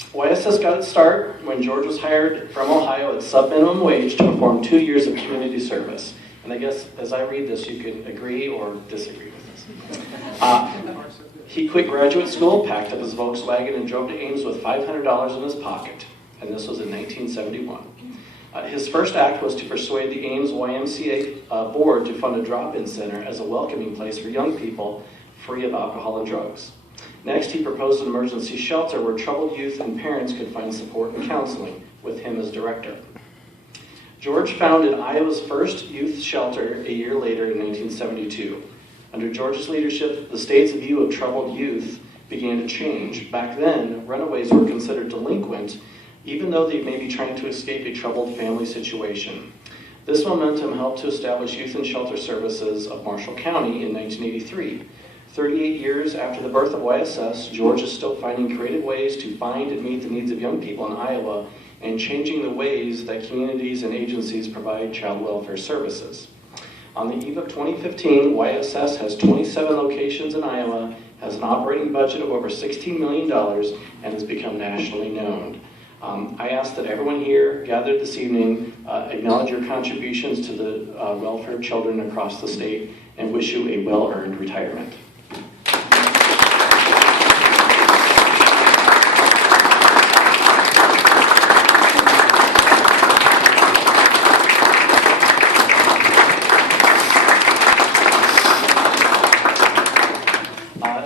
YSS got its start when George was hired from Ohio at sub-minimum wage to perform 2 years of community service. And I guess as I read this, you can agree or disagree with this. He quit graduate school, packed up his Volkswagen, and drove to Ames with $500 in his pocket. And this was in 1971. His first act was to persuade the Ames YMCA board to fund a drop-in center as a welcoming place for young people free of alcohol and drugs. Next, he proposed an emergency shelter where troubled youth and parents could find support and counseling, with him as director. George founded Iowa's first youth shelter a year later in 1972. Under George's leadership, the state's view of troubled youth began to change. Back then, runaways were considered delinquent, even though they may be trying to escape a troubled family situation. This momentum helped to establish Youth and Shelter Services of Marshall County in 1983. 38 years after the birth of YSS, George is still finding creative ways to find and meet the needs of young people in Iowa and changing the ways that communities and agencies provide child welfare services. On the eve of 2015, YSS has 27 locations in Iowa, has an operating budget of over $16 million, and has become nationally known. I ask that everyone here gathered this evening acknowledge your contributions to the welfare of children across the state and wish you a well-earned retirement.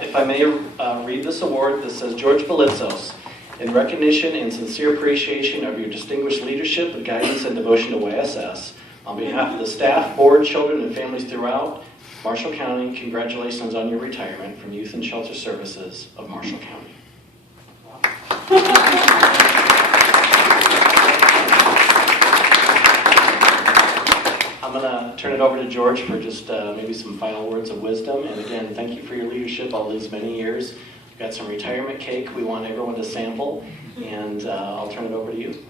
If I may read this award, this says, George Belitzos, in recognition and sincere appreciation of your distinguished leadership, guidance, and devotion to YSS, on behalf of the staff, board, children, and families throughout Marshall County, congratulations on your retirement from Youth and Shelter Services of Marshall County. I'm going to turn it over to George for just maybe some final words of wisdom. And again, thank you for your leadership all these many years. We've got some retirement cake we want everyone to sample, and I'll turn it over to you.